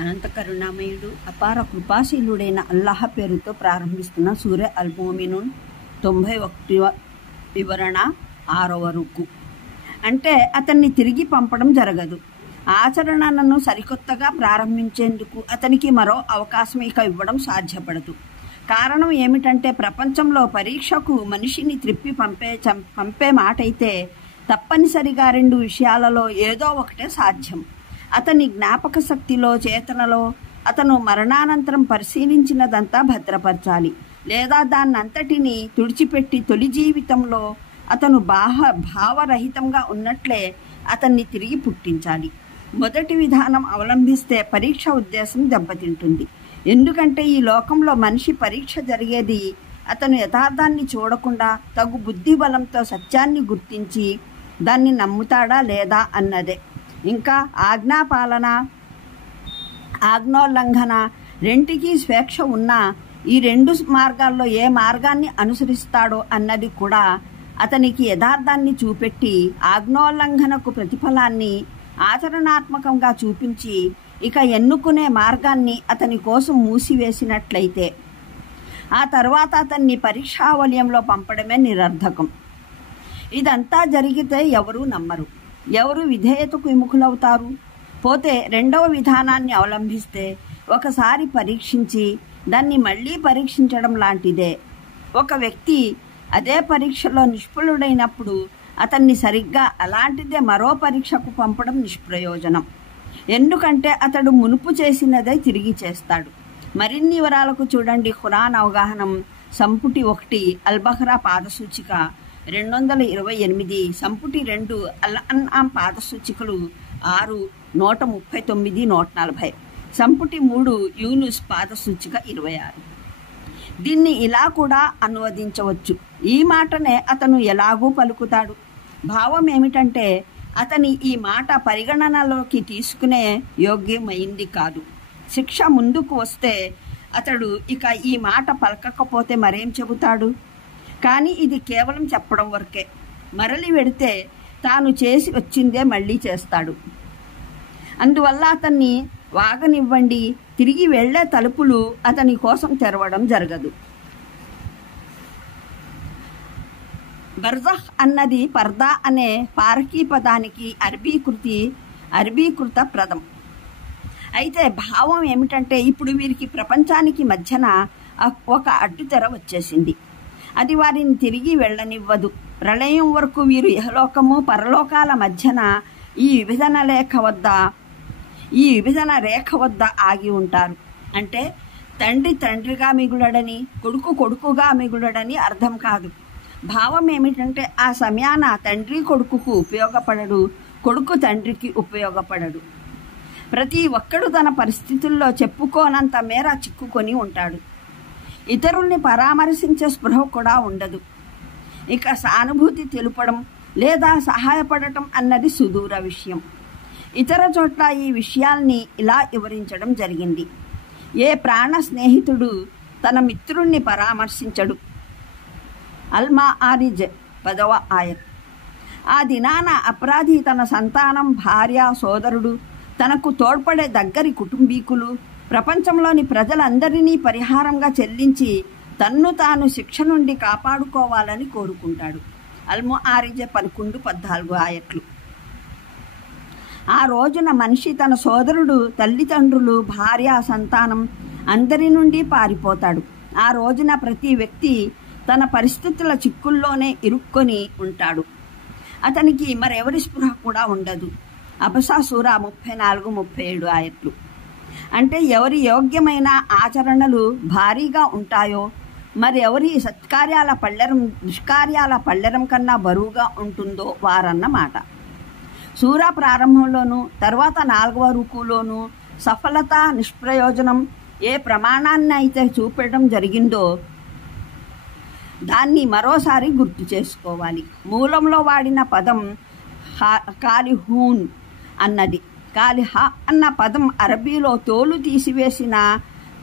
అనంత కరుణామయుడు అపార కృపాశీలుడైన అల్లాహ్ పేరుతో ప్రారంభిస్తున్న సూర్య అల్ మోమినూన్ 91వ వివరణ 6వ రుకు. అంటే అతన్ని తిరిగి పంపడం జరగదు. ఆచరణను సరికొత్తగా ప్రారంభించేందుకు అతనికి మరో అవకాశం ఇక ఇవ్వడం సాధ్యపడదు. కారణం ఏమిటంటే ప్రపంచంలో పరీక్షకు మనిషిని త్రిప్పి పంపే మాటైతే తప్పనిసరిగా 2 విషయాలలో ఏదో ఒకటే సాధ్యం. అతని జ్ఞాపక శక్తిలో, చేతనలో అతను మరణానంతరం పరిశీలించినదంతా భద్రపరచాలి, లేదా దాన్నంతటినీ తుడిచిపెట్టి తొలి జీవితంలో అతను భావరహితంగా ఉన్నట్లే అతన్ని తిరిగి పుట్టించాలి. మొదటి విధానం అవలంబిస్తే పరీక్ష ఉద్దేశం దెబ్బతింటుంది. ఎందుకంటే ఈ లోకంలో మనిషి పరీక్ష జరిగేది అతను యథార్థాన్ని చూడకుండా తగు బుద్ధి బలంతో సత్యాన్ని గుర్తించి దాన్ని నమ్ముతాడా లేదా అన్నదే. ఇంకా ఆజ్ఞాపాలన, ఆజ్ఞోల్లంఘన రెంటికి స్వేచ్ఛ ఉన్నా ఈ 2 మార్గాల్లో ఏ మార్గాన్ని అనుసరిస్తాడో అన్నది కూడా అతనికి యథార్థాన్ని చూపెట్టి ఆజ్ఞోల్లంఘనకు ప్రతిఫలాన్ని ఆచరణాత్మకంగా చూపించి ఇక ఎన్నుకునే మార్గాన్ని అతని కోసం మూసివేసినట్లయితే ఆ తర్వాత అతన్ని పరీక్షావలయంలో పంపడమే నిరర్థకం. ఇదంతా జరిగితే ఎవరూ నమ్మరు, ఎవరు విధేయతకు విముఖులవుతారు. పోతే 2వ విధానాన్ని అవలంబిస్తే ఒకసారి పరీక్షించి దాన్ని మళ్ళీ పరీక్షించడం లాంటిదే. ఒక వ్యక్తి అదే పరీక్షలో నిష్ఫలుడైనప్పుడు అతన్ని సరిగ్గా అలాంటిదే మరో పరీక్షకు పంపడం నిష్ప్రయోజనం. ఎందుకంటే అతడు మునుపు చేసినదే తిరిగి చేస్తాడు. మరిన్ని వివరాలకు చూడండి ఖురాన్ అవగాహనం సంపుటి 1 అల్-బహ్రా పాదసూచిక 228, సంపుటి 2 అల్-అన్ఆమ్ పాదసూచికలు 6, 139, 140, సంపుటి 3 యూనుస్ పాదసూచిక 26. దీన్ని ఇలా కూడా అనువదించవచ్చు: ఈ మాటనే అతను ఎలాగూ పలుకుతాడు. భావం ఏమిటంటే అతని ఈ మాట పరిగణనలోకి తీసుకునే యోగ్యమైంది కాదు. శిక్ష ముందుకు వస్తే అతడు ఇక ఈ మాట పలకకపోతే మరేం చెబుతాడు? కానీ ఇది కేవలం చెప్పడం వరకే. మరలి వెడితే తాను చేసి వచ్చిందే మళ్ళీ చేస్తాడు. అందువల్ల అతన్ని వాగనివ్వండి, తిరిగి వెళ్లే తలుపులు అతని కోసం తెరవడం జరగదు. బర్జఖ్ అన్నది పర్దా అనే పారకీ పదానికి అరబీకృత పదం. అయితే భావం ఏమిటంటే ఇప్పుడు వీరికి ప్రపంచానికి మధ్యన ఒక అడ్డుతెర వచ్చేసింది. అది వారిని తిరిగి వెళ్ళనివ్వదు. ప్రళయం వరకు వీరు ఇహలోకము పరలోకాల మధ్యన ఈ విభజన రేఖ వద్ద ఆగి ఉంటారు. అంటే తండ్రి తండ్రిగా మిగులడని, కొడుకు కొడుకుగా మిగులడని అర్థం కాదు. భావం ఏమిటంటే ఆ సమయాన తండ్రి కొడుకుకు ఉపయోగపడడు, కొడుకు తండ్రికి ఉపయోగపడడు. ప్రతి ఒక్కడు తన పరిస్థితుల్లో చెప్పుకోనంత మేర చిక్కుకొని ఉంటాడు. ఇతరుల్ని పరామర్శించే స్పృహ కూడా ఉండదు. ఇక సానుభూతి తెలుపడం లేదా సహాయపడటం అన్నది సుదూర విషయం. ఇతర చోట్ల ఈ విషయాల్ని ఇలా వివరించడం జరిగింది: ఏ ప్రాణ స్నేహితుడు తన మిత్రుణ్ణి పరామర్శించడు. అల్-మాఆరిజ్ 10వ ఆయత్. ఆ దినాన అపరాధి తన సంతానం, భార్య, సోదరుడు, తనకు తోడ్పడే దగ్గరి కుటుంబీకులు, ప్రపంచంలోని ప్రజలందరినీ పరిహారంగా చెల్లించి తన్ను తాను శిక్ష నుండి కాపాడుకోవాలని కోరుకుంటాడు. అల్-మాఆరిజ్ 11, 14 ఆయట్లు. ఆ రోజున మనిషి తన సోదరుడు, తల్లిదండ్రులు, భార్య, సంతానం అందరి నుండి పారిపోతాడు. ఆ రోజున ప్రతి వ్యక్తి తన పరిస్థితుల చిక్కుల్లోనే ఇరుక్కొని ఉంటాడు. అతనికి మరెవరి స్పృహ కూడా ఉండదు. అబసా సూర 34, 37 ఆయట్లు. అంటే ఎవరి యోగ్యమైన ఆచరణలు భారీగా ఉంటాయో, మరి ఎవరి సత్కార్యాల పళ్ళెరం దుష్కార్యాల పళ్ళెరం కన్నా బరువుగా ఉంటుందో వారన్నమాట. సూరా ప్రారంభంలోనూ తర్వాత 4వ రుకులోనూ సఫలత, నిష్ప్రయోజనం ఏ ప్రమాణాన్ని అయితే చూపడం జరిగిందో దాన్ని మరోసారి గుర్తు చేసుకోవాలి. మూలంలో వాడిన పదం కాలిహూన్ అన్నది. కాలిహ అన్న పదం అరబీలో తోలు తీసివేసిన,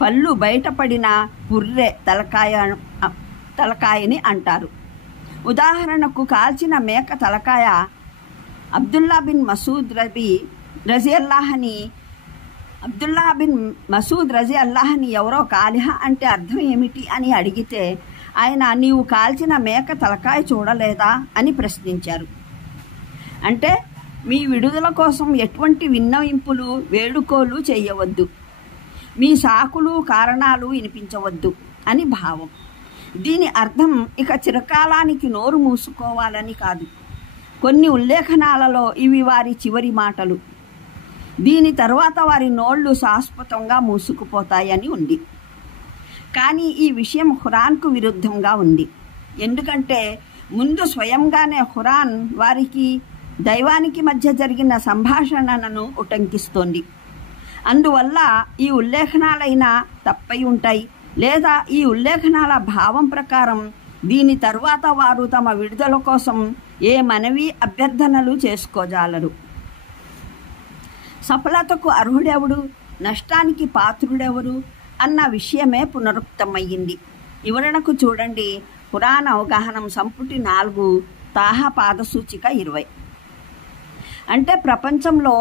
పళ్ళు బయటపడిన పుర్రె తలకాయని అంటారు. ఉదాహరణకు కాల్చిన మేక తలకాయ అబ్దుల్లా బిన్ మసూద్ రజియల్లాహని అబ్దుల్లా బిన్ మసూద్ రజీ అల్లాహ్ని ఎవరో కాలిహ అంటే అర్థం ఏమిటి అని అడిగితే ఆయన నీవు కాల్చిన మేక తలకాయ చూడలేదా అని ప్రశ్నించారు. అంటే మీ విడుదల కోసం ఎటువంటి విన్నవింపులు వేడుకోలు చేయవద్దు, మీ సాకులు కారణాలు వినిపించవద్దు అని భావం. దీని అర్థం ఇక చిరకాలానికి నోరు మూసుకోవాలని కాదు. కొన్ని ఉల్లేఖనాలలో ఇవి వారి చివరి మాటలు. దీని తర్వాత వారి నోళ్లు శాశ్వతంగా మూసుకుపోతాయని ఉంది. కానీ ఈ విషయం ఖురాన్కు విరుద్ధంగా ఉంది. ఎందుకంటే ముందు స్వయంగానే ఖురాన్ వారికి దైవానికి మధ్య జరిగిన సంభాషణను ఉటంకిస్తోంది. అందువల్ల ఈ ఉల్లేఖనాలైనా తప్పై ఉంటాయి, లేదా ఈ ఉల్లేఖనాల భావం ప్రకారం దీని తరువాత వారు తమ విడుదల కోసం ఏ మనవి అభ్యర్థనలు చేసుకోజాలరు. సఫలతకు అర్హుడెవడు, నష్టానికి పాత్రుడెవరు అన్న విషయమే పునరుక్తమయ్యింది. వివరణకు చూడండి పురాణ అవగాహనం సంపుటి 4 తాహా పాదసూచిక 20. అంటే ప్రపంచంలో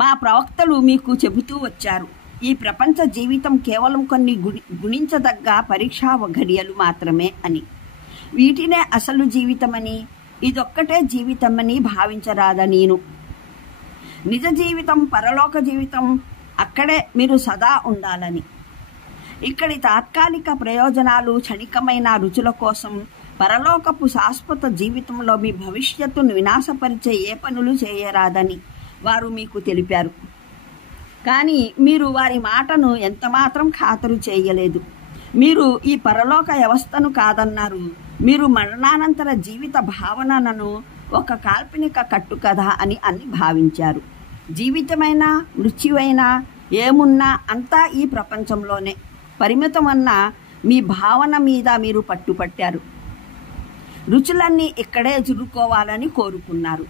మా ప్రవక్తలు మీకు చెబుతూ వచ్చారు, ఈ ప్రపంచ జీవితం కేవలం కొన్ని గుణించదగ్గ పరీక్షా ఘడియలు మాత్రమే అని. వీటినే అసలు జీవితమని, ఇదొక్కటే జీవితమని భావించరాదనీను. నిజ జీవితం, పరలోక జీవితం, అక్కడే మీరు సదా ఉండాలని. ఇక్కడి తాత్కాలిక ప్రయోజనాలు, క్షణికమైన రుచుల కోసం పరలోకపు శాశ్వత జీవితంలో మీ భవిష్యత్తును వినాశపరిచే ఏ పనులు చేయరాదని వారు మీకు తెలిపారు. కానీ మీరు వారి మాటను ఎంతమాత్రం ఖాతరు చేయలేదు. మీరు ఈ పరలోక వ్యవస్థను కాదన్నారు. మీరు మరణానంతర జీవిత భావనను ఒక కాల్పనిక కట్టుకథ అని భావించారు. జీవితమైన, మృత్యువైనా, ఏమున్నా అంతా ఈ ప్రపంచంలోనే పరిమితమన్న మీ భావన మీద మీరు పట్టుపట్టారు. రుచులన్నీ ఇక్కడే జురుకోవాలని కోరుకున్నారు.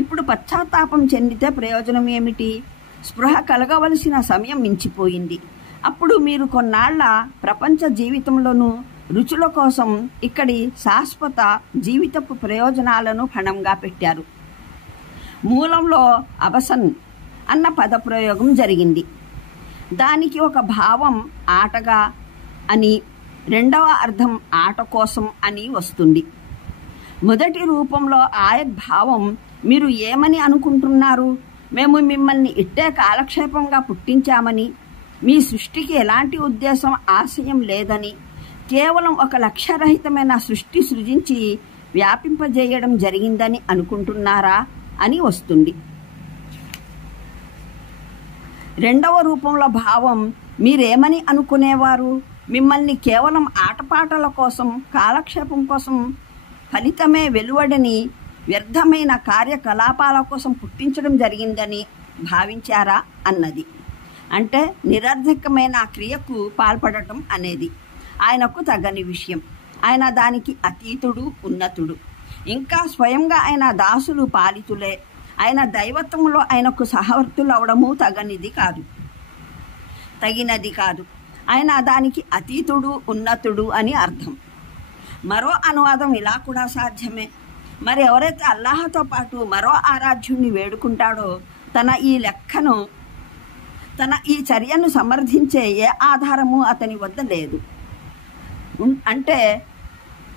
ఇప్పుడు పశ్చాత్తాపం చెందితే ప్రయోజనం ఏమిటి? స్పృహ కలగవలసిన సమయం మించిపోయింది. అప్పుడు మీరు కొన్నాళ్ల ప్రపంచ జీవితంలోనూ రుచుల కోసం ఇక్కడి శాశ్వత జీవితపు ప్రయోజనాలను పణంగా పెట్టారు. మూలంలో అబసన్ అన్న పదప్రయోగం జరిగింది. దానికి ఒక భావం ఆటగా అని, రెండవ అర్థం ఆట కోసం అని వస్తుంది. మొదటి రూపంలో ఆయత్ భావం మీరు ఏమని అనుకుంటున్నారు? మేము మిమ్మల్ని ఇట్టే కాలక్షేపంగా పుట్టించామని, మీ సృష్టికి ఎలాంటి ఉద్దేశం, ఆశయం లేదని, కేవలం ఒక లక్ష్యరహితమైన సృష్టి సృజించి వ్యాపింపజేయడం జరిగిందని అనుకుంటున్నారా అని వస్తుంది. రెండవ రూపంలో భావం మీరేమని అనుకునేవారు? మిమ్మల్ని కేవలం ఆటపాటల కోసం, కాలక్షేపం కోసం, ఫలితమే వెలువడని వ్యర్థమైన కార్యకలాపాల కోసం పుట్టించడం జరిగిందని భావించారా అన్నది. అంటే నిరర్థకమైన క్రియకు పాల్పడటం అనేది ఆయనకు తగని విషయం. ఆయన దానికి అతీతుడు, ఉన్నతుడు. ఇంకా స్వయంగా ఆయన దాసులు, పాలితులే. ఆయన దైవత్వంలో ఆయనకు సహవర్తులవడము తగినది కాదు. ఆయన దానికి అతీతుడు, ఉన్నతుడు అని అర్థం. మరో అనువాదం ఇలా కూడా సాధ్యమే. మరి ఎవరైతే అల్లాహతో పాటు మరో ఆరాధ్యుణ్ణి వేడుకుంటాడో తన ఈ చర్యను సమర్థించే ఏ ఆధారము అతని వద్ద లేదు. అంటే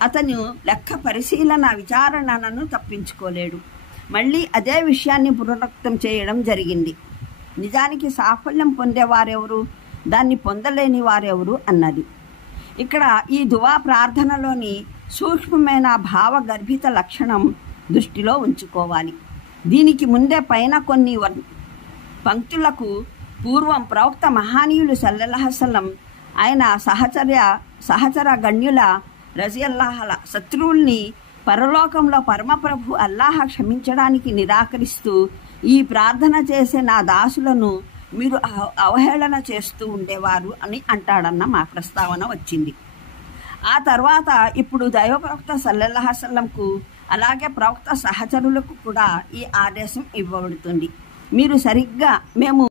అతను లెక్క పరిశీలన, విచారణను తప్పించుకోలేడు. మళ్ళీ అదే విషయాన్ని పునరుక్తం చేయడం జరిగింది. నిజానికి సాఫల్యం పొందేవారెవరు, దాన్ని పొందలేని వారెవరు అన్నది. ఇక్కడ ఈ దువా ప్రార్థనలోని సూక్ష్మమైన భావగర్భిత లక్షణం దృష్టిలో ఉంచుకోవాలి. దీనికి ముందే పైన కొన్ని పంక్తులకు పూర్వం ప్రవక్త మహానీయులు సల్లల్లాహు అలైహి వసల్లం ఆయన సహచర గణ్యుల రజియల్లాహల శత్రువుల్ని పరలోకంలో పరమప్రభు అల్లాహ క్షమించడానికి నిరాకరిస్తూ ఈ ప్రార్థన చేసే నా దాసులను మీరు అవహేళన చేస్తూ ఉండేవారు అని అంటాడన్న మా ప్రస్తావన వచ్చింది. ఆ తర్వాత ఇప్పుడు దైవ ప్రవక్త సల్లల్లాహు అలైహి వసల్లంకు అలాగే ప్రవక్త సహచరులకు కూడా ఈ ఆదేశం ఇవ్వబడుతుంది. మీరు సరిగ్గా మేము